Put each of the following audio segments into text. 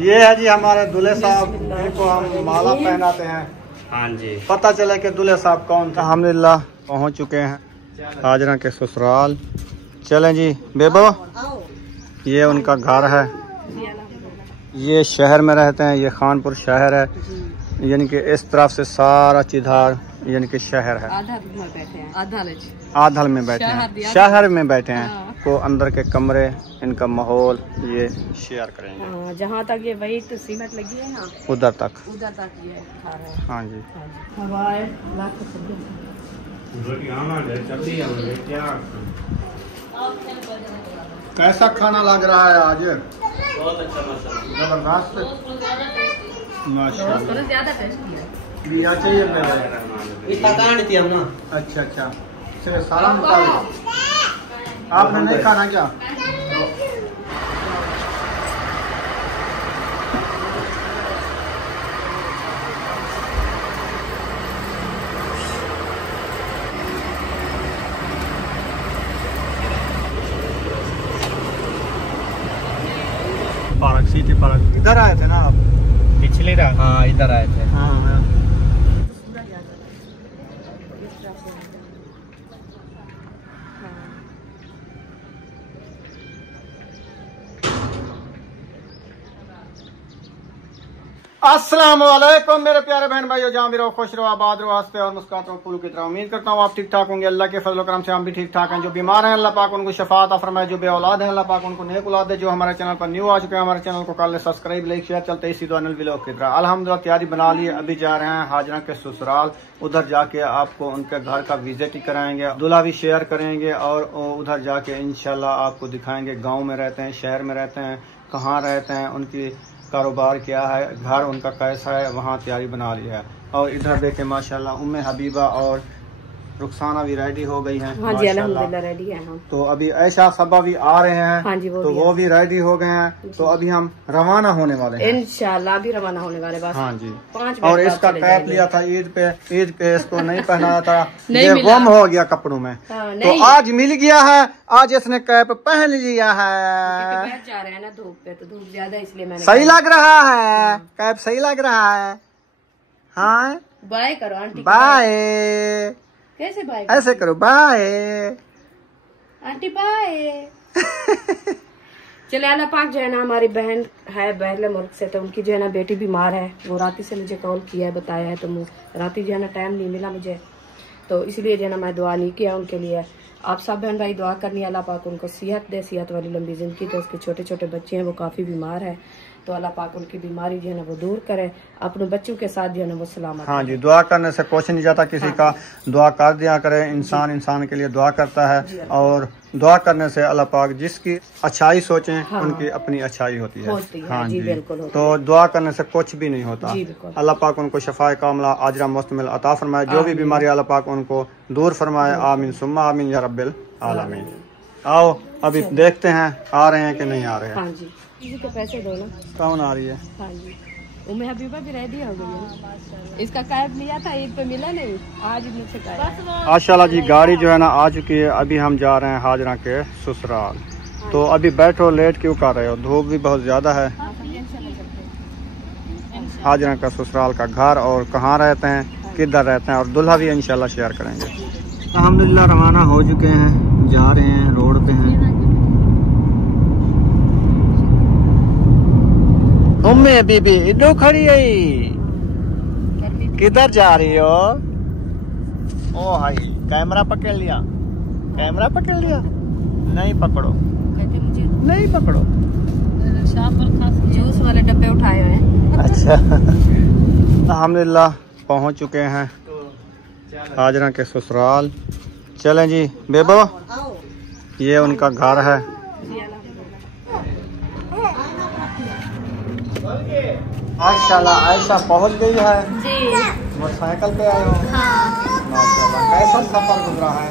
ये है जी हमारे दूल्हे साहब, इनको हम माला पहनाते हैं। हाँ जी, पता चले कि दूल्हे साहब कौन थे। अल्हम्दुलिल्लाह पहुंच चुके हैं हाजरा के ससुराल। चलें जी बेबो, ये उनका घर है। ये शहर में रहते हैं, ये खानपुर शहर है, यानी कि इस तरफ से सारा चिधार यानी कि शहर है। आधल में बैठे हैं, शहर में बैठे हैं। को अंदर के कमरे, इनका माहौल ये शेयर करेंगे। जहाँ तक ये वही तो सीमेंट लगी है ना, उधर तक ये हाँ जी। कैसा खाना लग रहा है आज? बहुत अच्छा जबरदस्त, माशाल्लाह। ज्यादा टेस्टी है। लिया चाहिए मेरा, पकानी थी हम ना। अच्छा अच्छा, चलो सारा निकाल दो। आपने नहीं खाना क्या? Park, city park. इधर आए थे ना आप पिछली रात? हाँ, इधर आए थे। हाँ। अस्सलाम वालेकुम मेरे प्यारे बहन भाइयों, जहाँ भी रहो खुश रहो, आबाद रहो, हंसते और मुस्कुराते रहो, फूलों की तरह। उम्मीद करता हूँ आप ठीक ठाक होंगे। अल्लाह के फजल करम से हम भी ठीक ठाक हैं। जो बीमार हैं अल्लाह पाक उनको शफा अता फरमाए, जो बे औलाद हैं अल्लाह पाक उनको नेक औलाद दे। जो हमारे चैनल पर न्यू आ चुके हैं, हमारे चैनल को कर ले सब्सक्राइब, लाइक शेयर। चलते इसी दोनों व्लॉग की तरह अल्हम्दुलिल्लाह तैयारी बना ली। अभी जा रहे हैं हाजरा के ससुराल, उधर जाके आपको उनके घर का विजिट ही कराएंगे, दूल्हा भी शेयर करेंगे और उधर जाके इंशाल्लाह आपको दिखाएंगे गाँव में रहते हैं, शहर में रहते हैं, कहाँ रहते हैं, उनकी कारोबार क्या है, घर उनका कैसा है, वहाँ तैयारी बना ली है। और इधर देखे माशाल्लाह उम्मे हबीबा और रुखसाना भी रेडी हो गई हैं। हाँ जी, अल्हम्दुलिल्लाह रेडी है हम। तो अभी ऐशा सबा भी आ रहे हैं। हाँ जी, वो भी रेडी हो गए हैं। तो अभी हम रवाना होने वाले हैं इंशाल्लाह, भी रवाना होने वाले बस। हाँ जी। 5 और इसका कैप लिया था ईद पे इसको नहीं पहनाया था। ये गुम हो गया कपड़ों में। तो आज मिल गया है, आज इसने कैप पहन लिया है। जा रहे हैं ना धूप पे, तो धूप ज्यादा इसलिए मैंने सही लग रहा है, कैप सही लग रहा है। हाँ बाय करो आंटी, बाय। कैसे बाय? ऐसे करो, बाय आंटी बाय। चले अल्लाह पाक जो है ना, हमारी बहन है बहरले मुल्क से, तो उनकी जो है ना बेटी बीमार है। वो राती से मुझे कॉल किया है, बताया है, तो राती जो है ना टाइम नहीं मिला मुझे, तो इसलिए जो है ना मैं दुआ नहीं किया उनके लिए। आप सब बहन भाई दुआ करनी, अल्लाह पाक उनको सेहत दे, सेहत वाली लंबी जिंदगी। तो उसके छोटे छोटे बच्चे हैं, वो काफ़ी बीमार है, तो अल्लाह पाक उनकी बीमारी जो है ना वो दूर करे, अपने बच्चों के साथ जो है ना वो सलामत। हाँ जी, दुआ करने से कुछ नहीं जाता किसी का, दुआ कर दिया करे। इंसान के लिए दुआ करता है, और दुआ करने से अल्लाह पाक जिसकी अच्छाई सोचें उनकी अपनी अच्छाई होती है। हाँ जी, बिल्कुल। तो दुआ करने से कुछ भी नहीं होता। अल्लाह पाक उनको शफाए कामला आजरा मुस्तमिल अता फरमाए, जो भी बीमारी अल्लाह पाक उनको दूर फरमाए। आमीन सुम्मा आमीन या रब्बिल आलमीन। आओ अभी देखते हैं आ रहे हैं कि नहीं आ रहे हैं। हाँ जी, किसी को पैसे दो ना। कौन आ रही है? हाँ जी, उम्मे हबीबा भी रेडी हो गई है। इसका कैब लिया था, ईद पे मिला नहीं, आज मुझसे कैब। माशाल्लाह जी, गाड़ी जो है ना आ चुकी है। अभी हम जा रहे हैं हाजरा के ससुराल। तो अभी बैठो, लेट क्यों कर रहे हो? धूप भी बहुत ज्यादा है। हाजरा का ससुराल का घर और कहाँ रहते हैं, किधर रहते हैं, और दूल्हा भी इंशाल्लाह शेयर करेंगे। अल्हम्दुलिल्लाह रवाना हो चुके हैं, जा रहे हैं, रोड पे हैं। उम्मे बीबी इधर खड़ी है, किधर जा रही हो? ओ हाय, कैमरा पकड़ लिया, कैमरा पकड़ लिया। नहीं पकड़ो, नहीं पकड़ो। शाम पर खास जूस वाले डब्बे उठाए हुए हैं। अच्छा। अल्हम्दुलिल्लाह पहुंच चुके हैं हाजरा के ससुराल। चलें जी बेबो, ये उनका घर है। माशाल्लाह ऐसा पहुंच गई है जी। मोटरसाइकिल पे आए हो? हाँ। माशाल्लाह, कैसा सफर गुजरा है?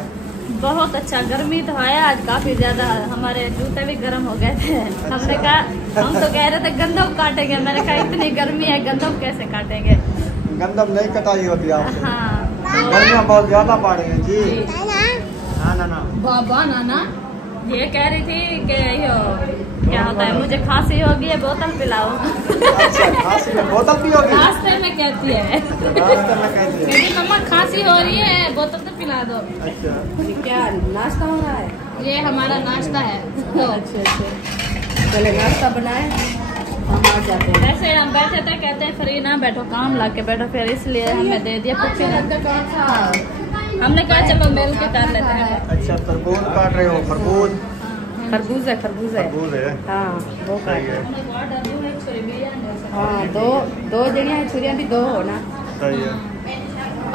बहुत अच्छा। गर्मी तो है आज काफी ज्यादा, हमारे जूते भी गर्म हो गए थे। हमने कहा, हम तो कह रहे थे गंदम काटेंगे, मैंने कहा इतनी गर्मी है गंदम कैसे काटेंगे। गंदम नहीं कटाई होती आपसे? हाँ, गर्मियाँ बहुत ज्यादा बढ़ गई जी। ना ना ना बाबा नाना ये कह रही थी कि यो क्या होता है, मुझे खांसी होगी है, बोतल पिलाओ। अच्छा, खांसी में बोतल पियोगी? रास्ते में कहती है, रास्ते में कहती है। मेरी मम्मा खांसी हो रही है, बोतल तो पिला दो। अच्छा, ये क्या नाश्ता हो रहा है? ये हमारा नाश्ता है। अच्छा, चले नाश्ता बनाए, हम आ जाते हैं। वैसे हम बैठे थे, कहते हैं फ्री ना बैठो, काम ला के बैठो, फिर इसलिए हमें दे दिया कुछ हमने कहा चलो मिल के कर लेते हैं। अच्छा, तरबूज काट रहे हो? तरबूज खरबूज है, खरबूज है। तरबूज है। हाँ, वो सही है, हाँ, दो जगह है, छुरियाँ भी दो हो ना। सही है।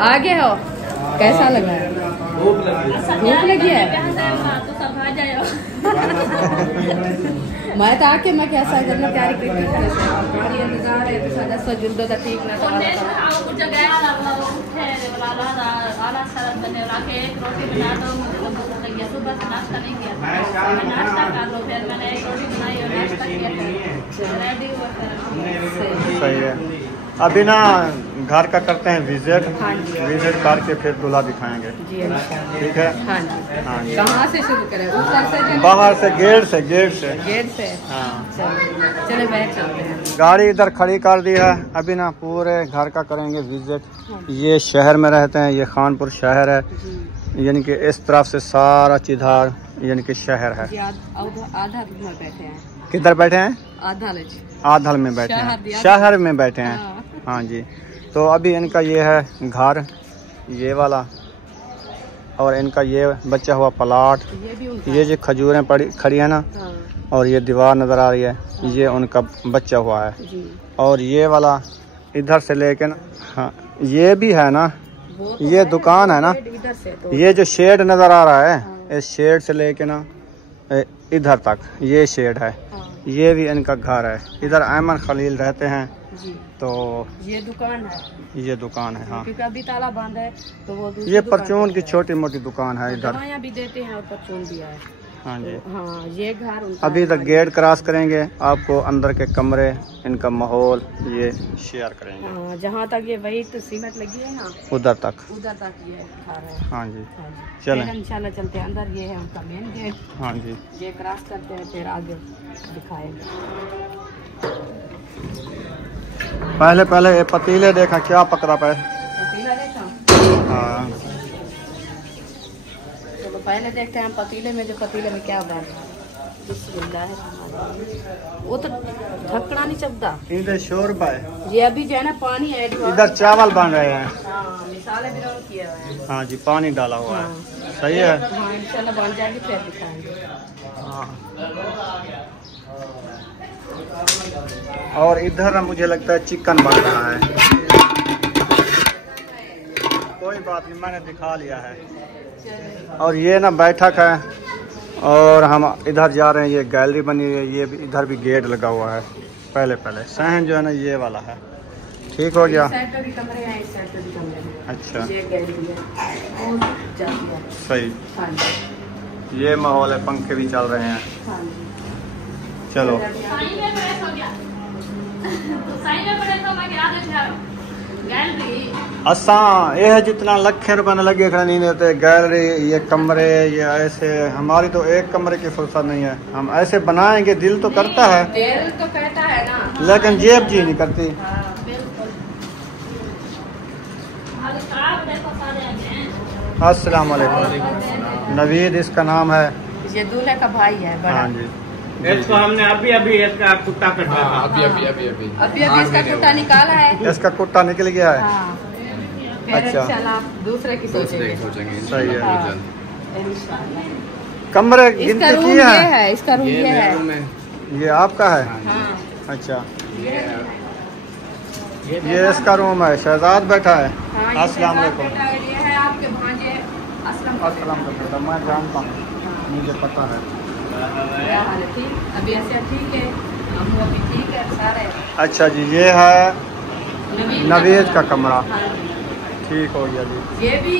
आगे हो, कैसा लगा? भूख लगी है? तो सब आ जाओ। मैं तो आके मैं कैसा करना प्यारी करती हमारी इंतजार है तो सादा सो जुल्दो दा ठीक ना तो रोटी बना दो, सुबह से नाश्ता नहीं किया, नाश्ता कर लो, फिर मैंने एक रोटी बनाई और नाश्ता किया, रेडी हुआ फिर। सही है। अभी ना घर का करते हैं विजिट, हाँ जी। विजिट करके फिर दूल्हा दिखाएंगे। जी इंशाल्लाह। ठीक है। हाँ जी। हाँ जी। कहाँ से शुरू करें? ऊपर से बाहर से, गेट से, गेट से। गेट से? हाँ, चले बैठ चलते हैं। गाड़ी इधर खड़ी कर दी है। अभी ना पूरे घर का करेंगे विजिट। ये शहर में रहते हैं, ये खानपुर शहर है, यानी कि इस तरफ से सारा चिधार यानी कि शहर है। आधा में बैठे हैं। किधर बैठे हैं? आधल में बैठे हैं, शहर में बैठे हैं। हाँ जी। तो अभी इनका ये है घर, ये वाला, और इनका ये बचा हुआ प्लाट, ये जो खजूरें पड़ी खड़ी है ना, और ये दीवार नज़र आ रही है, ये उनका बचा हुआ है। और ये वाला इधर से लेके ना, हाँ ये भी है ना, ये दुकान है ना, ये जो शेड नज़र आ रहा है, इस शेड से लेके ना इधर तक ये शेड है, ये भी इनका घर है। इधर अहमद खलील रहते हैं जी। तो ये दुकान है, ये दुकान है। हाँ, क्योंकि अभी ताला बंद है तो वो ये परचून की छोटी मोटी दुकान है इधर। दवाइयाँ भी देते हैं और परचून भी है। हाँ जी। हाँ, ये घर उनका अभी तक गेट क्रॉस करेंगे, आपको अंदर के कमरे, इनका माहौल ये शेयर करेंगे। हाँ, जहाँ तक ये वही तो सीमेंट लगी है ना, उधर तक ये घर है। हाँ जी, हाँ जी। चलें। फिर इंशाल्लाह चलते हैं अंदर, ये है उनका मेन गेट। हाँ जी, ये क्रॉस करते हैं फिर आगे दिखाएंगे। पहले ये पतीले देखा क्या पकड़ा पे। पतीला देखा? हाँ, चलो पहले देखते हैं पतीले में, जो पतीले में क्या बन रहा है। बिस्मिल्लाह। वो तो ढकना नहीं चलता, इधर शोरबा है, ये अभी जो है ना पानी ऐड हुआ। इधर चावल बन रहे हैं। हाँ, मिसाले भी रोल किए हुए हैं। हाँ जी, पानी डाला हुआ है। सही है। हाँ, इंशाल्लाह बन जाएगी फिर दिखाएंगे। हाँ। और इधर ना मुझे लगता है चिकन बन रहा है। कोई बात नहीं, मैंने दिखा लिया है। और ये ना बैठक है, और हम इधर जा रहे हैं, ये गैलरी बनी हुई है, ये भी इधर भी गेट लगा हुआ है। पहले सहन जो है ना ये वाला है। ठीक हो गया। इस साइड पे भी कमरे हैं, इस साइड पे भी कमरे हैं। अच्छा, ये गैलरी है और जाती है। सही। हाँ जी। ये माहौल है, पंखे भी चल रहे हैं। हाँ जी। चलो, असा ये जितना लखे रुपए न लगे खड़ा नहीं देते। गैलरी, ये कमरे, ये ऐसे, हमारी तो एक कमरे की फुर्सत नहीं है। हम ऐसे बनाएंगे, दिल तो करता है, दिल तो कहता है ना, लेकिन जेब जी नहीं करती। अस्सलाम वालेकुम। नवीद इसका नाम है। ये दूल्हे का भाई है बड़ा। हाँ जी। इसको हमने अभी इसका कुत्ता कटा था। अभी इसका कुत्ता निकाला है। इसका कुत्ता निकल गया है। हाँ। फिर अच्छा। इंशाल्लाह दूसरे की सोचेंगे। सही है। हाँ, इंशाल्लाह। कमरे इसका गिनती रूम किए ये हैं? है, इसका रूम ये है। ये आपका है? हाँ। अच्छा, ये इसका रूम है। शहजाद बैठा है। हाँ, ये अस्सलाम शहजाद वालेकुम। बेटा है, ये है आपके भांजे असलम। अस्सलाम वालेकुम। मैं जानता हूँ, मुझे पता है। क्या हाल है? ठीक, अभी ऐसे ठीक है, हम अभी ठीक है सारे। अच्छा जी, ये है नवीद का कमरा। हाँ, ठीक हो गया जी। ये भी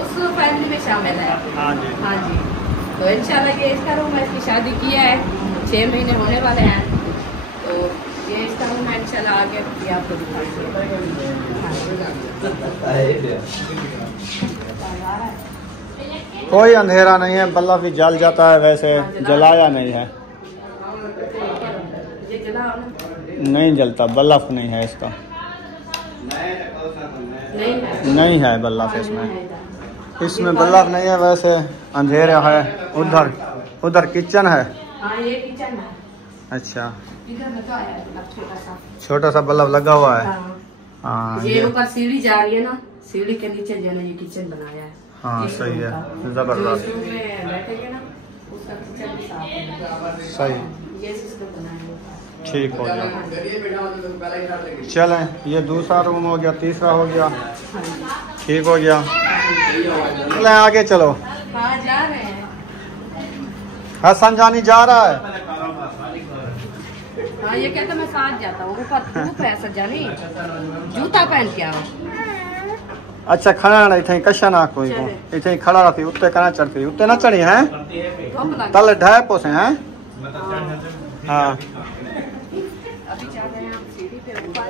उस फैमिली में शामिल है। हाँ जी। हाँ जी। तो इंशाल्लाह ये इसका रूम है, इसकी शादी किया है, 6 महीने होने वाले हैं, तो ये इसका रूम है। इंशाल्लाह आगे भी आपको दिखाएंगे। कोई अंधेरा नहीं है, बल्ब भी जल जाता है, वैसे जलाया नहीं है। ये जला ना? नहीं जलता, बल्ब नहीं है इसका, नहीं है बल्ब इसमें, इसमें बल्ब नहीं है, वैसे अंधेरा है। उधर किचन है। हाँ ये किचन है। अच्छा, इधर लगा है छोटा सा बल्ब लगा हुआ है। हाँ। हाँ ये ऊपर सीढ़ी जा रही है ना, सीढ़ी के नीचे जो है ना ये किचन बनाया है। हाँ इस सही है, रूम का। जबरदस्त, जो इस रूम में बैठेंगे ना उसका किचन भी साफ है। सही, ये सिस्टम बनाया है। ठीक हो गया। चलें, ये दूसरा रूम हो गया, तीसरा हो गया, ठीक हो गया। चलें आगे चलो। हाँ जा रहे हैं। हसन जानी जा रहा है। हाँ ये कहता मैं साथ जाता हूँ, ऊपर धूप है सजानी, जूता पहन के आओ। अच्छा खड़ा ना इथे कशा ना कोई को इथे खड़ा रहती, उत्ते कना चढ़ती, उत्ते ना चढ़ी हैं, तले ढाई पोसे हैं। हाँ अभी जा रहे हैं हम सीढ़ी पे ऊपर।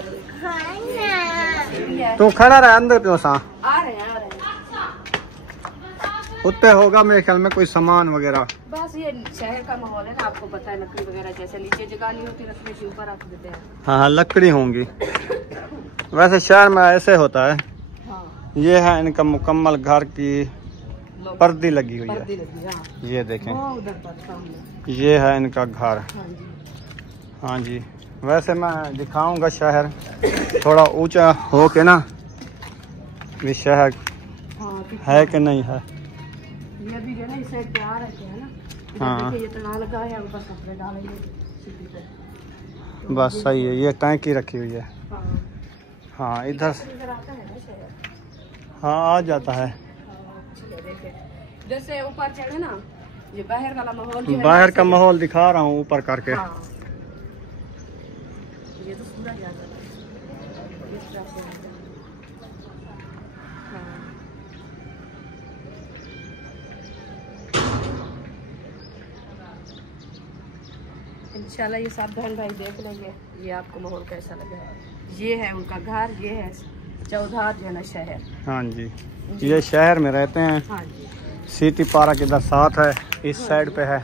तू खड़ा रहा अंदर पे सा, आ रहे हैं। उत्ते होगा मेरे ख्याल में कोई सामान वगैरह। बस ये शहर का माहौल है ना, आपको पता है, लकड़ी वगैरह जैसे नीचे जगह नहीं होती, रखने से ऊपर रख देते हैं। हाँ लकड़ी होंगी, वैसे शहर में ऐसे होता है। हाँ। ये है इनका मुकम्मल घर की पर्दी लगी हुई है, हाँ। ये देखें, उधर पर सामने। ये है इनका घर। हाँ जी। हाँ जी, वैसे मैं दिखाऊंगा शहर थोड़ा ऊंचा हो के ना, ये शहर हाँ, है कि नहीं है। ये भी जो है ना इस साइड पे आ रखे हैं ना। हाँ। देखिए ये तड़ा लगा है, ऊपर कपड़े डालेंगे सीढ़ी पे। बस सही है, ये टैंकी रखी हुई है। हाँ। हाँ इधर इधर आता है ना शहर। हाँ आ जाता है। चलो देखिए, जैसे ऊपर चढ़े ना, ये बाहर वाला माहौल जो है, बाहर का माहौल दिखा रहा हूँ ऊपर करके। हाँ। ये तो सूरज आ जाता है इस तरह से। हाँ। इंशाल्लाह ये सब बहन भाई देख लेंगे ये आपको माहौल कैसा लगा है। ये है उनका घर, ये है चौधार जो है ना शहर। हाँ जी, ये शहर में रहते हैं। हाँ जी। सिटी पार्क इधर साथ है, इस साइड पे है।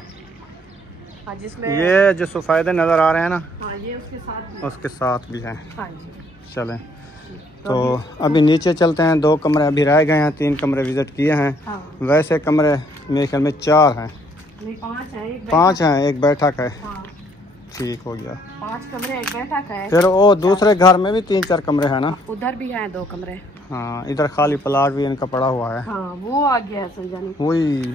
हाँ जिसमें ये जो सफेदे नजर आ रहे हैं ना, हाँ ये उसके साथ भी है। हाँ जी। चलें तो अभी नीचे चलते हैं। 2 कमरे अभी रह गए हैं, 3 कमरे विजिट किए हैं। हाँ। वैसे कमरे मेरे ख्याल में 4 हैं, नहीं 5 है, 5 हैं, एक बैठक है। हाँ। ठीक हो गया। 5 कमरे, एक बैठक है। फिर वो दूसरे घर में भी 3-4 कमरे हैं ना। उधर भी है 2 कमरे। हाँ इधर खाली प्लाट भी इनका पड़ा हुआ है। हाँ वो आ गया है संजानी। वही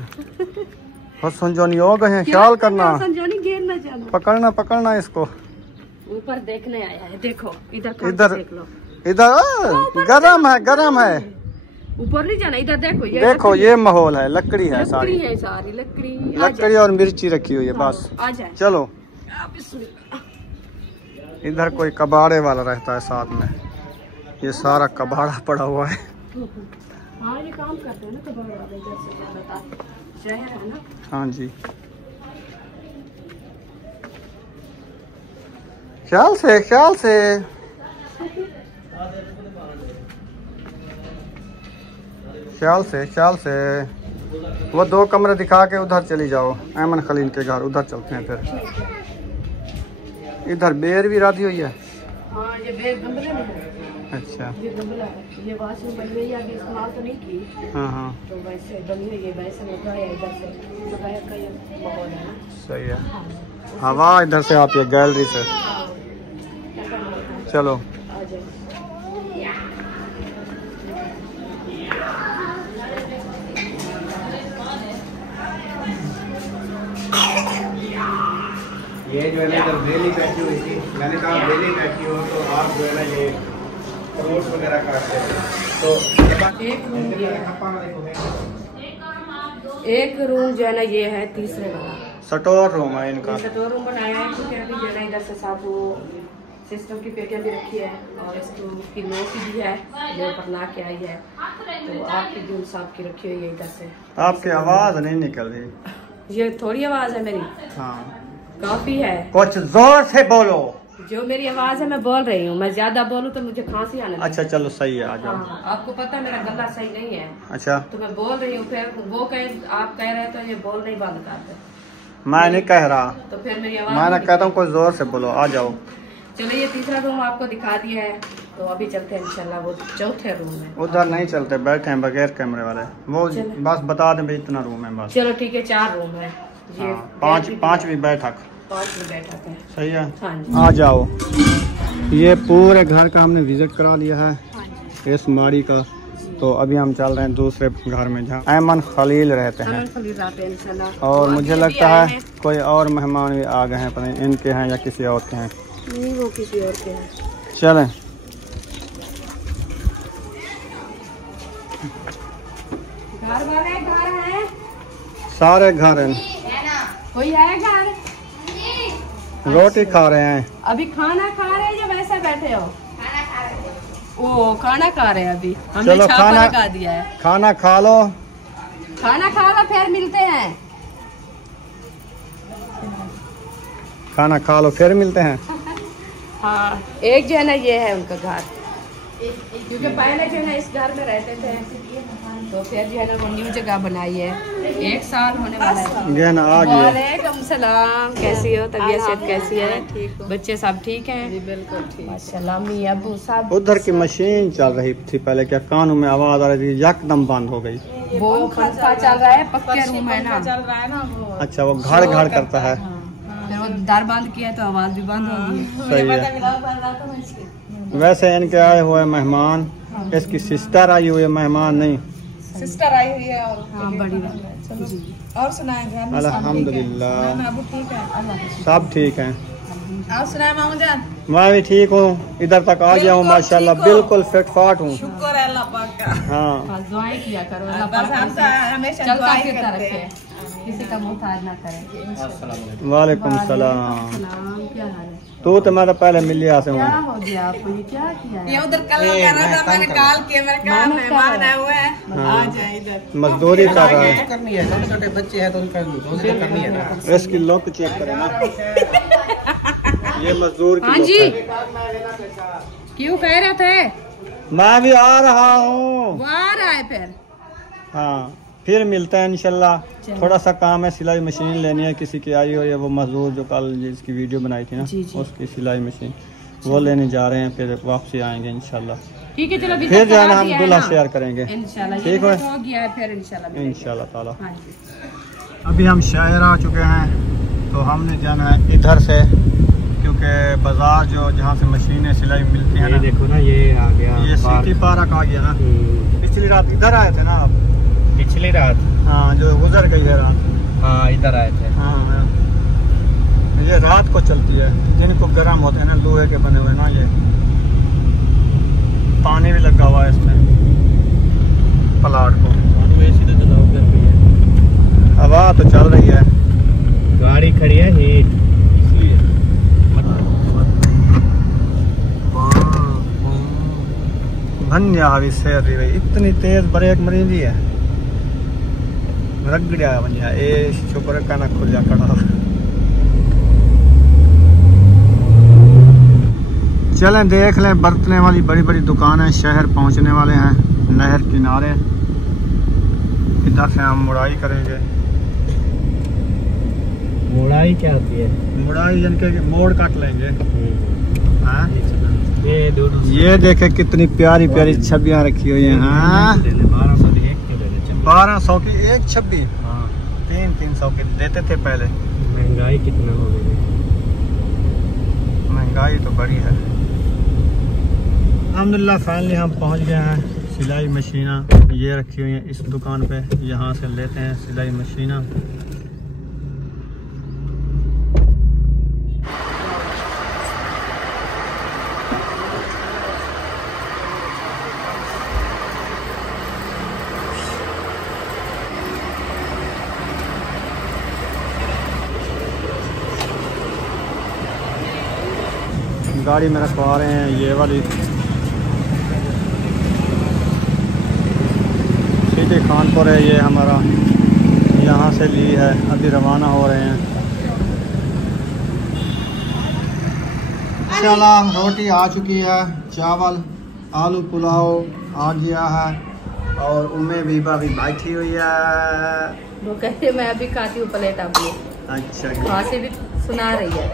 बस संजोनी हो गए हैं, ख्याल करना, संजानी गिर न जाना। पकड़ना इसको। ऊपर देखने आया है, देखो इधर इधर देख लो। इधर गरम है। ऊपर नहीं जाना, इधर देखो। ये देखो ये माहौल है, लकड़ी है सारी, लकड़ी और मिर्ची रखी हुई है। बस आ जाए। चलो, इधर कोई कबाड़े वाला रहता है साथ में, ये सारा कबाड़ा पड़ा हुआ है। हाँ ये काम करते हैं ना कबाड़े वाले, जैसे ज्यादातर शहर है ना। हाँ जी, ख्याल से वो 2 कमरे दिखा के उधर चली जाओ, ऐमन खलील के घर, उधर चलते हैं। फिर इधर बेर भी राधी हुई है। हाँ ये बेर गमले में है। अच्छा, ये गमला है, ये वाशरूम बनी हुई है, अभी इस्तेमाल तो नहीं की। हाँ तो वैसे बनी हुई है, वैसे लगाया इधर से, लगाया का ये माहौल है ना। सही है। हवा इधर से आती है गैलरी से। चलो आ जाए। ये जो है ना इधर बेली बैठी हुई थी, मैंने कहा बेली बैठी हो तो आप जो है ना ये फ्रूट वगैरह काटते हैं। तो एक रूम जो है ना ये है तीसरे वाला स्टोर रूम है इनका। स्टोर रूम बनाया है, क्योंकि अभी जो है इधर से साथ वो सिस्टम की पेटियां भी रखी है, और इसको की नोट भी है जो पर ला के आई है, तो आपकी जो साहब की रखी हुई है इधर से। आपकी आवाज नहीं निकल रही। ये थोड़ी आवाज है मेरी, हाँ काफी है। कुछ जोर से बोलो। जो मेरी आवाज है मैं बोल रही हूँ, मैं ज्यादा बोलूँ तो मुझे खांसी आने लगती है। अच्छा चलो सही है, आ जाओ। हाँ, आपको पता है मेरा गला सही नहीं है। अच्छा तो मैं बोल रही हूँ, फिर वो आप कह रहे हैं तो ये बोल नहीं बंद करते। मैं नहीं कह रहा, तो फिर मेरी आवाज मैं कहता हूँ कोई जोर से बोलो, आ जाओ। चलो ये तीसरा रूम आपको दिखा दिया है, तो अभी चलते हैं इंशाल्लाह वो चौथे रूम में। उधर नहीं चलते, बैठे हैं बगैर कैमरे वाले, वो बस बता दें भाई इतना रूम है बस। चलो ठीक है, 4 रूम है ये। हाँ, पाँचवीं बैठक। 5 बैठक है। सही है, हाँ जी। आ जाओ। ये पूरे घर का हमने विजिट करा लिया है, इस माड़ी का। तो अभी हम चल रहे हैं दूसरे घर में जहाँ ऐमन खलील रहते हैं। और मुझे लगता है कोई और मेहमान भी आ गए हैं, पता नहीं इनके हैं या किसी और के हैं। नहीं, वो किसी और के हैं। चलें घर वाले घर हैं, सारे घर हैं। कोई है घर? रोटी खा रहे हैं। अभी खाना खा रहे हैं या वैसे बैठे हो? ओ खाना खा रहे हैं अभी। हमने चलो छापा खाना लगा दिया है। खाना खा लो, खाना खा लो फिर मिलते हैं। खाना खा लो फिर मिलते हैं। हाँ, एक जो है ना ये है उनका घर, क्योंकि पहले जो है ना इस घर में रहते थे, तो फिर जो है ना वो न्यू जगह बनाई है। 1 साल होने वाला है। गहन आ गए। वालेकुम सलाम, कैसी हो? तबीयत सेहत कैसी है? बच्चे सब ठीक हैं? जी बिल्कुल ठीक, माशाल्लाह। अम्मी अब्बू सब। उधर की मशीन चल रही थी पहले, क्या कानों में आवाज आ रही थी, यकदम बंद हो गई। वो पंखा चल रहा है, पक्के रूम है ना। चल रहा है ना वो। अच्छा, वो घड़ घड़ करता है। फिर वो दर बंद किया तो आवाज भी बंद होगी। सही है। वैसे इनके आए हुए मेहमान, इसकी सिस्टर आई हुई है, मेहमान नहीं, सिस्टर आई हुई है। और हाँ, बड़ी बात है जी। और सुनाए घर में अल्हम्दुलिल्लाह अबू ठीक है? सब ठीक हैं। और सुनाए मामू जान? मैं भी ठीक हूँ, इधर तक आ गया हूँ माशाल्लाह, बिल्कुल फिट फाट हूँ। शुक्र है अल्लाह पाक का। हाँ बस दुआएं किया करो, अल्लाह बस हम तो हमेशा चलता दुआएं फिरता करते रखे, हैं। किसी का मोहताज ना करे। वालेकुम सलाम। सलाम, क्या हाल है? तू तो मैं तो पहले मिल लिया से क्या हूँ। हो गया आपको? ये क्या किया है? ये उधर कल कर रहा था, मैंने कॉल किया, मैंने कहा मेहमान आए हुए हैं, आ जाए इधर। मजदूरी कर रहा है। करनी है, छोटे छोटे बच्चे हैं तो उनका रोजी तो करनी है ना। इसकी लुक चेक करें ना, ये मजदूर की हाँ लुक जी, है। क्यों कह रहे थे? मैं भी आ रहा हूँ। वो आ रहा है फिर। हाँ, फिर मिलते हैं इंशाल्लाह। थोड़ा सा काम है, सिलाई मशीन लेनी है, किसी की आई हो या वो मजदूर जो कल जिसकी वीडियो बनाई थी ना, जी, जी। उसकी सिलाई मशीन वो लेने जा रहे हैं, फिर वापसी आएंगे इंशाल्लाह। ठीक है, चलो अभी फिर तक जो है ना करा हम दिया दूल्हा ना। शेयर करेंगे इंशाल्लाह ठीक ये है, हो गया है, फिर इंशाल्लाह मिलेंगे। इंशाल्लाह ताला। हाँ जी। अभी हम शहर आ चुके हैं, तो हमने जाना है इधर से, क्योंकि बाजार जो जहाँ से मशीनें सिलाई मिलती हैं ना, देखो ना ये आ गया, ये सिटी पार्क आ गया ना। पिछली रात इधर आए थे ना आप? पिछली रात हाँ, जो गुजर गई है रात। हाँ इधर आए थे। हाँ, ये रात को चलती है, जिनको गर्म होते हैं ना, लोहे के बने हुए ना, ये पानी भी लगा हुआ है इसमें प्लाट को। हवा तो चल रही है, गाड़ी खड़ी है हीट इसलिए। धन्य हवी शेर रही भाई, इतनी तेज ब्रेक मरी रही है, रग गया बनिया। ए शुक्र का ना खुल जा खड़ा। चलें देख लें, बरतने वाली बड़ी बड़ी दुकानें, शहर पहुंचने वाले हैं, नहर किनारे। इधर से हम मुड़ाई करेंगे। मुड़ाई क्या होती है? मुड़ाई जिनके मोड़ काट लेंगे। हाँ? ये दोनों ये देखे कितनी प्यारी प्यारी छब्बियाँ रखी हुई हैं। हाँ, 1200 की एक किलो ले। 1200 की एक छब्बी, हाँ, 300 की देते थे पहले। महंगाई कितना हो गई? महंगाई तो बड़ी है। अल्हम्दुलिल्लाह फाइनली हम पहुंच गए हैं। सिलाई मशीना ये रखी हुई हैं इस दुकान पे, यहाँ से लेते हैं सिलाई मशीना। गाड़ी में रखवा रहे हैं ये वाली, सिटी खानपुर है ये हमारा, यहाँ से ली है, अभी रवाना हो रहे हैं। माशाल्लाह रोटी आ चुकी है, चावल आलू पुलाव आ गया है और उम्मे बीबा भी बैठी हुई है। वो कहते मैं अभी खाती हूँ प्लेट अपनी। अच्छा, खांसी भी सुना रही है,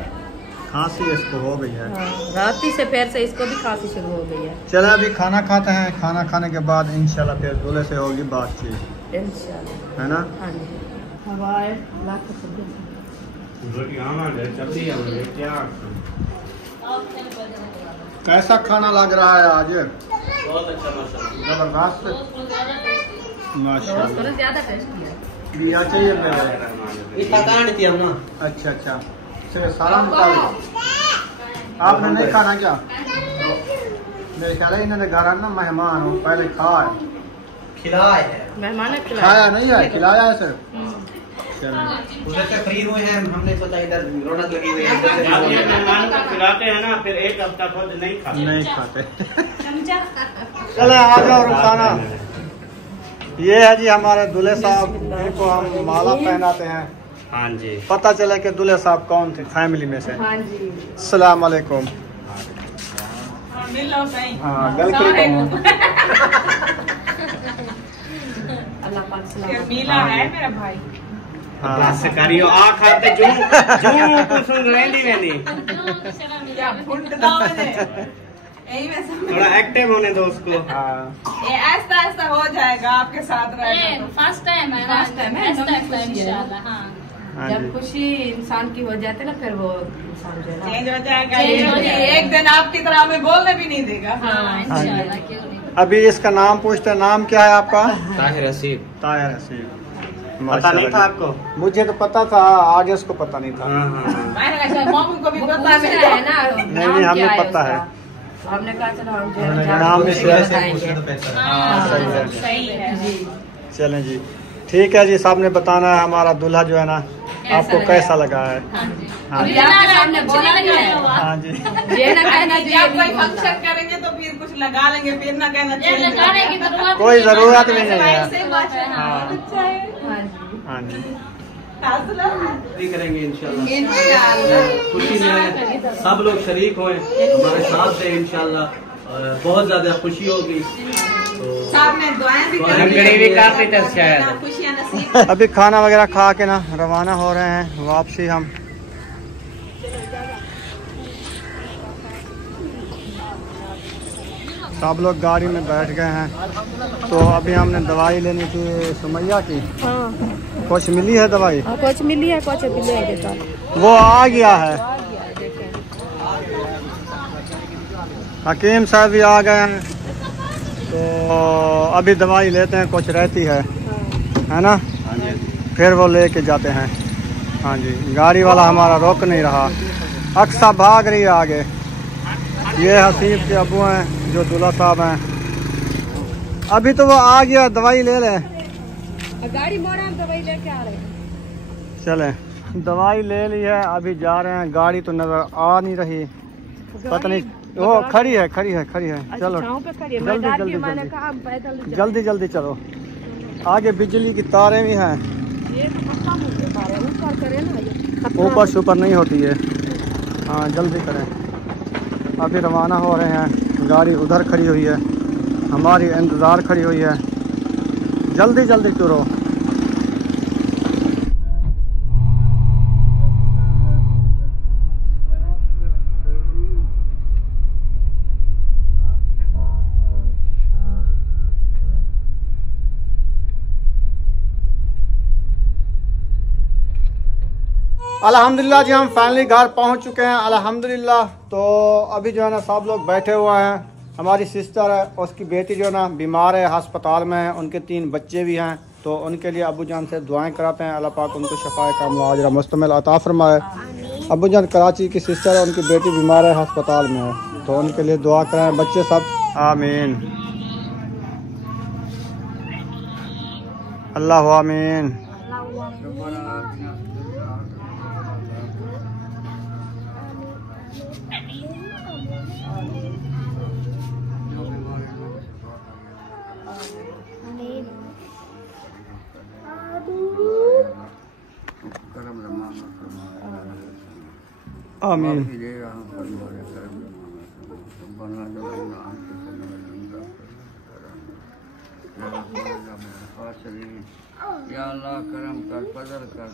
खांसी इसको हो गई है। हाँ, रात से फिर से इसको भी खांसी शुरू हो गई है। चलो अभी खाना खाते हैं, खाना खाने के बाद इंशाल्लाह फिर दूल्हे से होगी बातचीत, इंशाल्लाह, है ना। हाँ जी। हवाए लाख कैसा खाना लग रहा है आज? बहुत अच्छा माशाल्लाह, जबरदस्त माशाल्लाह। ज्यादा टेस्टी है। दिया चाहिए मेरे इतना काट दिया हम ना। अच्छा अच्छा, चलो सारा मुताबिक आपने नहीं खाना क्या? मेरे ख्याल है इन्होंने घर आना मेहमान हो, पहले खाए खिलाए है, मेहमान ने खाया नहीं है, खिलाया है सर। उधर से फ्री हुए हैं, हमने सोचा इधर रौनक लगी हुई है, इधर जब ये से मेहमानों को खिलाते हैं ना, फिर एक हफ्ता खुद नहीं खाते। नहीं खाते। चले आ जाओ रुखाना। ये है जी हमारे दूल्हे साहब, इनको हम माला पहनाते हैं। हाँ जी, पता चला कि दूल्हे साहब कौन थे फैमिली में से। हाँ जी। अस्सलाम वालेकुम। हाँ गलती अल्लाह पाक सलामत। मीला है मेरा भाई। बस करियो आ खाते जो कुछ सुन रही वेंदी, क्या फुंडदा मैंने यही में सब थोड़ा एक्टिव होने दो उसको। हाँ ये ऐसा ऐसा हो जाएगा आपके साथ रहेगा तो। फर्स्ट टाइम है ना, First time है, फर्स्ट टाइम खुशी है। इंशाल्लाह। हाँ, हाँ जब जी। खुशी इंसान की हो जाती है ना, फिर वो इंसान जो है ना, चेंज हो जाएगा Change ये। हो जाएगा। एक दिन आपकी तरह हमें बोलने भी नहीं देगा। हाँ इंशाल्लाह, क्यों नहीं। अभी इसका नाम पूछते हैं, नाम क्या है आपका? ताहिर हसीब। ताहिर हसीब। पता नहीं था आपको? मुझे तो पता था, आगे उसको पता नहीं था। हाँ हाँ, मैंने कहा शायद मम्मी को भी वो पता पूछ नहीं रहा है ना, नहीं, नाम हमें क्या है पता है। उसका। तो हमने कहा चलो हम जो है हमने जान नाम बूझ भी के शेयर से बताएंगे। हाँ, सही है। सही है। जी। चलें जी, ठीक है जी। साहब ने बताना है हमारा दूल्हा जो है ना, आपको लगा कैसा लगा है। हाँ जी। हाँ अभी जी, आपके सामने बोला नहीं है। हाँ जी। ये ना कहना जी जब कोई फंक्शन करेंगे तो फिर कुछ लगा लेंगे, फिर ना कहना ये चाहिए। लगाने की जरूरत कोई जरूरत भी नहीं है। ऐसे बात है। हाँ। अच्छा है। हाँ जी। हाँ जी, भी करेंगे इंशाल्लाह। इंशाल्लाह। खुशी में सब लोग शरीक हों, हमारे साथ दें इंशाल्लाह। बहुत ज्यादा खुशी होगी तो साहब ने दुआएं भी लंगड़ी भी काफी अच्छा है। ना खुशियां नसीब। अभी खाना वगैरह खा के ना रवाना हो रहे हैं वापसी हम। सब लोग गाड़ी में बैठ गए हैं। तो अभी हमने दवाई लेनी थी सुमैया की। हाँ, कुछ मिली है दवाई? कुछ मिली है, कुछ मिली है। वो आ गया है, हकीम साहब भी आ गए हैं। तो अभी दवाई लेते हैं, कुछ रहती है ना, फिर वो लेके जाते हैं। हाँ जी, गाड़ी वाला हमारा रोक नहीं रहा, अक्सा भाग रही है आगे। ये हसीब के अबू हैं जो दूल्हा साहब हैं। अभी तो वो आ गया, दवाई ले लें। गाड़ी मोड़ा हम दवाई लेके आ रहे हैं। चलें, दवाई ले ली है, अभी जा रहे हैं। गाड़ी तो नजर आ नहीं रही, पता नहीं। वो खड़ी है। चलो जल्दी जल्दी जल्दी चलो, आगे बिजली की तारें भी हैं। ऊपर सुपर नहीं होती है। हाँ जल्दी करें, अभी रवाना हो रहे हैं। गाड़ी उधर खड़ी हुई है, हमारी इंतज़ार खड़ी हुई है। जल्दी जल्दी टुरो। अल्हम्दुलिल्लाह जी, हम फाइनली घर पहुंच चुके हैं अल्हम्दुलिल्लाह। तो अभी जो है ना सब लोग बैठे हुए हैं। हमारी सिस्टर है, उसकी बेटी जो है ना बीमार है, अस्पताल में है। उनके 3 बच्चे भी हैं, तो उनके लिए अबू जान से दुआएं कराते हैं। अल्लाह पाक उनको शफाए कामिला आजिला मुस्तमिल अता फरमाए। अबू जान कराची की सिस्टर है, उनकी बेटी बीमार है, अस्पताल में है, तो उनके लिए दुआ कराएं बच्चे सब। आमीन, अल्लाह आमीन। आमीन। या अल्लाह करम कर फजल कर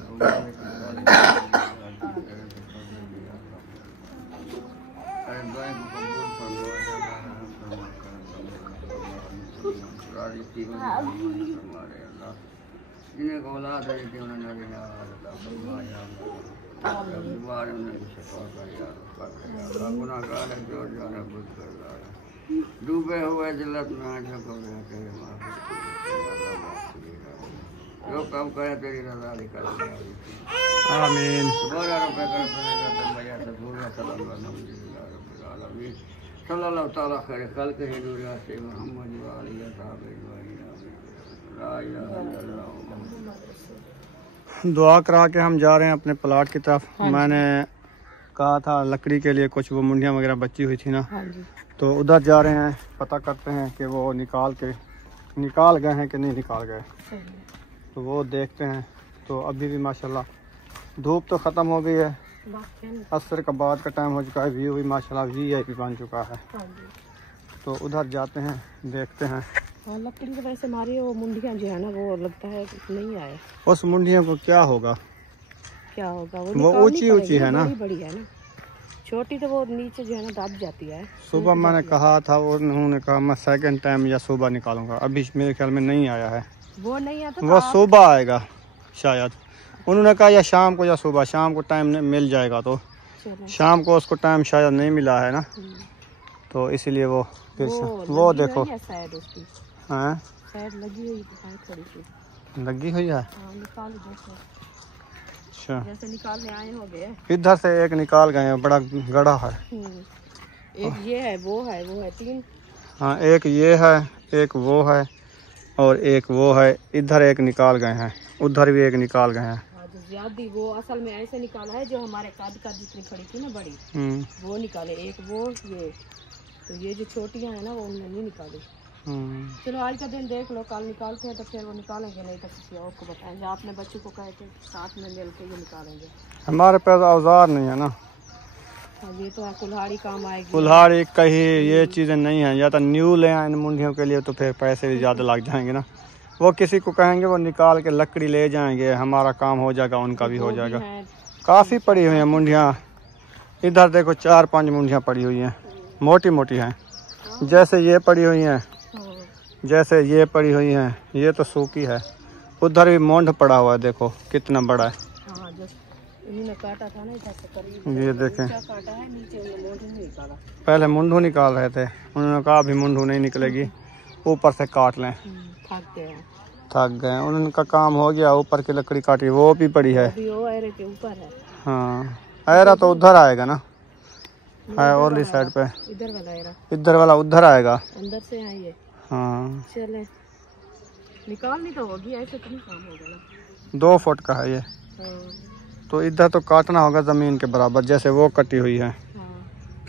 जिन्हें औलाद है गुनाहगार है जो जाना बुझ कर डूबे हुए जिल्लत में जो काम करे तेरी रजा निकाल आमीन। सल्लल्लाहु तआला खैर खल्क है नूर से मोहम्मद व आलिहि साहबे ला इलाहा इल्लल्लाह। दुआ करा के हम जा रहे हैं अपने प्लाट की तरफ। मैंने कहा था लकड़ी के लिए कुछ वो मुंडियाँ वगैरह बची हुई थी ना, तो उधर जा रहे हैं, पता करते हैं कि वो निकाल गए हैं कि नहीं निकाल गए, तो वो देखते हैं। तो अभी भी माशाल्लाह धूप तो ख़त्म हो गई है, असर का बाद का टाइम हो चुका है, व्यू भी माशाल्लाह VIP बन चुका है। तो उधर जाते हैं, देखते हैं। हाँ, लकड़ी की वजह से हमारी वो मुंडियाँ जो है ना वो लगता है नहीं आए। उस मुंडियों को क्या होगा? वो ऊंची है ना, बड़ी है ना, छोटी तो वो नीचे जो है ना दब जाती है। सुबह मैंने कहा था, उन्होंने कहा मैं सेकंड टाइम या सुबह निकालूंगा, अभी मेरे ख्याल में नहीं आया है। वो नहीं आता, वो सुबह आएगा शायद। उन्होंने कहा या शाम को या सुबह, शाम को टाइम मिल जाएगा, तो शाम को उसको टाइम शायद नहीं मिला है ना, तो इसीलिए वो वो देखो हाँ लगी हुई है। अच्छा, जैसे निकालने आए हो गए। इधर से एक निकाल गए हैं, बड़ा गड़ा है। एक ये है, वो है 3। हाँ, एक ये है, एक वो है और एक वो है। इधर एक निकाल गए हैं, उधर भी एक निकाल गए हैं। ज्यादा वो असल में ऐसे निकाला है जो हमारे काद का जितनी खड़ी थी ना बड़ी, वो निकाले। एक वो ये, तो ये जो छोटियां है ना वो उन्होंने नहीं निकाली। चलो आज का दिन देख लो, कल निकालते हैं तो फिर वो निकालेंगे, नहीं तो किसी और को बताएंगे। आपने बच्चों को कहे थे साथ में मिल के ये निकालेंगे। हमारे पास औजार नहीं है ना। हाँ, ये तो कुल्हाड़ी काम आएगी। कुल्हाड़ी कहीं ये चीज़ें नहीं है, या तो न्यू ले आए इन मुंडियों के लिए, तो फिर पैसे भी ज़्यादा लग जाएंगे ना। वो किसी को कहेंगे वो निकाल के लकड़ी ले जाएंगे, हमारा काम हो जाएगा, उनका भी हो जाएगा। काफ़ी पड़ी हुई हैं मुंडियाँ। इधर देखो 4-5 मुंडियाँ पड़ी हुई हैं, मोटी मोटी हैं। जैसे ये पड़ी हुई हैं, जैसे ये पड़ी हुई हैं, ये तो सूखी है। उधर भी मोंड पड़ा हुआ है, देखो कितना बड़ा है। हाँ, इन्होंने काटा था ना इधर से करीब, ये देखें, काटा है नीचे, मोंड नहीं निकाला। पहले मुंडू निकाल रहे थे, उन्होंने कहा अभी मुंडू नहीं निकलेगी, ऊपर से काट लें। थक गए, उनका काम हो गया। ऊपर की लकड़ी काटी, वो भी पड़ी है। वो एरे के ऊपर है। हाँ, एरा तो उधर आएगा ना, है ओरली साइड पे। इधर वाला एरा, इधर वाला उधर आएगा, अंदर से आइए। हाँ, चले निकालनी तो होगी, ऐसे तो नहीं काम होगा ना। 2 फुट का है ये। हाँ। तो इधर तो काटना होगा ज़मीन के बराबर, जैसे वो कटी हुई है। हाँ।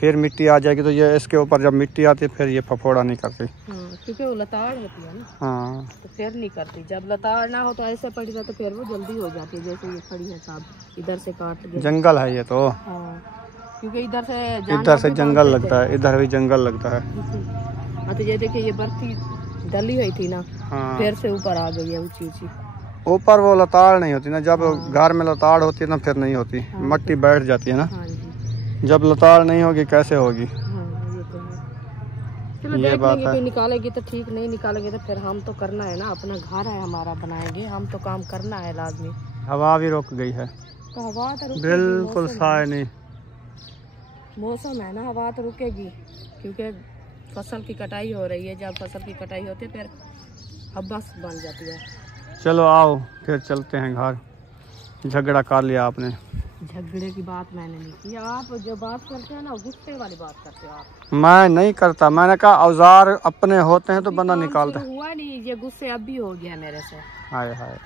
फिर मिट्टी आ जाएगी, तो ये इसके ऊपर जब मिट्टी आती है फिर ये फफोड़ा नहीं करती। हाँ, क्योंकि वो लताड़ होती है ना। हाँ, तो फिर नहीं करती। जब लताड़ ना हो तो ऐसे पड़ी रहे तो फिर वो जल्दी हो जाती है। जैसे ये खड़ी है साहब, इधर से काट दिया। जंगल है ये तो। हाँ, क्योंकि इधर से जंगल लगता है, इधर भी जंगल लगता है। हाँ, तो ये देखिए ये बर्फी डली हुई थी ना, हाँ, फिर से ऊपर आ गई है ऊंची ऊंची। ऊपर वो लताड़ नहीं होती ना, जब घर में लताड़ होती है ना फिर नहीं होती। हाँ, मट्टी बैठ जाती है ना। हाँ जी। जब लताड़ नहीं होगी कैसे होगी? हाँ, ये तो है। चलो ये देख बात लेंगे, है। कोई निकालेगी तो ठीक, नहीं निकालेंगे तो फिर हम तो करना है ना, अपना घर है हमारा, बनाएंगे हम तो, काम करना है लाजमी। हवा भी रुक गई है, तो हवा तो रुकेगी, बिल्कुल साए नहीं। मौसम है ना, हवा तो रुकेगी, क्योंकि फसल की कटाई हो रही है। जब फसल की कटाई होती है फिर हब्बस बन जाती है। चलो आओ फिर चलते हैं घर। झगड़ा कर लिया आपने। झगड़े की बात मैंने नहीं की। आप जो बात करते हैं ना गुस्से वाली बात करते हो आप। मैं नहीं करता, मैंने कहा औजार अपने होते हैं तो बंदा निकालता है। हुआ नहीं, ये गुस्से अब भी हो गया मेरे से। हाय हाय,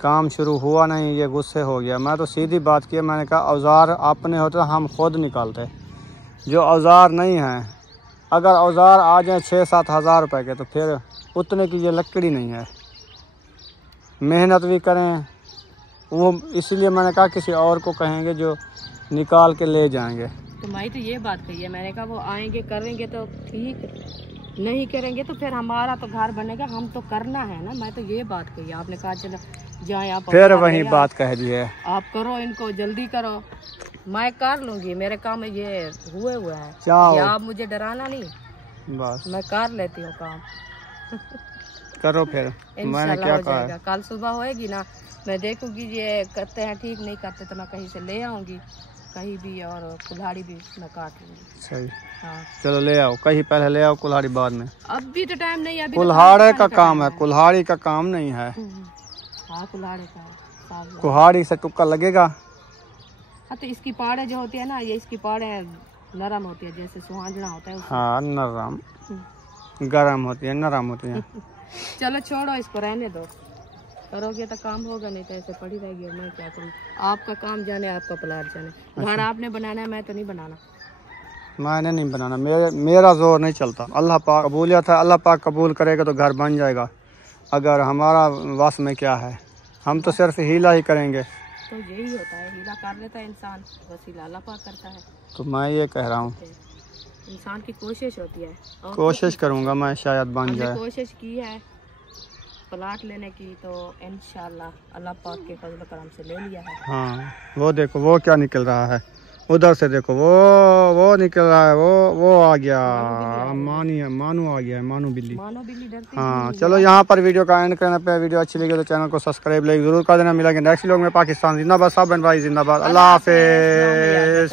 काम शुरू हुआ नहीं, ये गुस्से हो गया। मैं तो सीधी बात की, मैंने कहा औजार अपने होते तो हम खुद निकालते। जो औजार नहीं है, अगर औजार आ जाए 6-7 हज़ार रुपए के, तो फिर उतने की ये लकड़ी नहीं है। मेहनत भी करें वो, इसलिए मैंने कहा किसी और को कहेंगे जो निकाल के ले जाएंगे। तो मैं तो ये बात कही है, मैंने कहा वो आएंगे करेंगे तो ठीक, नहीं करेंगे तो फिर हमारा तो घर बनेगा, हम तो करना है ना। मैं तो ये बात कही, आपने कहा चलो जाए आप, फिर वही बात कह दी है। आप करो इनको, जल्दी करो, मैं कर लूंगी, मेरे काम में ये हुए हुआ है, जाओ आप मुझे डराना नहीं, बस मैं कर लेती हूँ काम। करो फिर, मैंने क्या कहा है। कल सुबह होएगी ना, मैं देखूंगी ये करते हैं ठीक, नहीं करते तो मैं कहीं से ले आऊंगी कहीं भी, और कुल्हाड़ी भी मैं काट लूंगी। सही, हाँ चलो ले आओ, कहीं पहले ले आओ, कुल्हाड़ी बाद में। अभी तो टाइम नहीं है, अभी कुल्हाड़े का काम है, कुल्हाड़ी का काम नहीं है। हाँ कुल्हाड़े का, कुल्हाड़ी से टुक्का लगेगा। हाँ तो इसकी पाड़े जो होती है ना, ये इसकी पाड़े नरम होती है, जैसे सुहांजना होता है। हाँ नरम, गरम होती है, नरम होती है। चलो छोड़ो इसको, रहने दो, करोगे तो काम होगा, नहीं तो ऐसे पड़ी रहेगी। और मैं क्या करूँ, आपका काम जाने, आपका प्लाट जाने। घर आपने बनाना है, मैं तो नहीं बनाना। मैंने नहीं बनाना, मेरा जोर नहीं चलता। अल्लाह पाक कबूलियत है, अल्लाह पाक कबूल करेगा तो घर बन जाएगा। अगर हमारा वश में क्या है, हम तो सिर्फ हीला ही करेंगे। तो यही होता है, हीला कर लेता है इंसान, बस हीला अल्लाह पाक करता है। तो मैं ये कह रहा हूँ, इंसान की कोशिश होती है, और कोशिश करूँगा मैं, शायद बन हमने जाए। कोशिश की है प्लाट लेने की, तो इंशाल्लाह अल्लाह पाक के फजल करम से ले लिया है। हाँ वो देखो, वो क्या निकल रहा है उधर से, देखो वो निकल रहा है, वो आ गया, मानू आ गया है, मानू बिल्ली। मानो बिल्ली डरती। हाँ चलो यहाँ पर वीडियो का एंड करना पे। वीडियो अच्छी लगी तो चैनल को सब्सक्राइब जरूर कर देना। मिलेंगे नेक्स्ट व्लॉग में। पाकिस्तान जिंदाबाद, सब बहन भाई जिंदाबाद। अल्लाह हाफिज।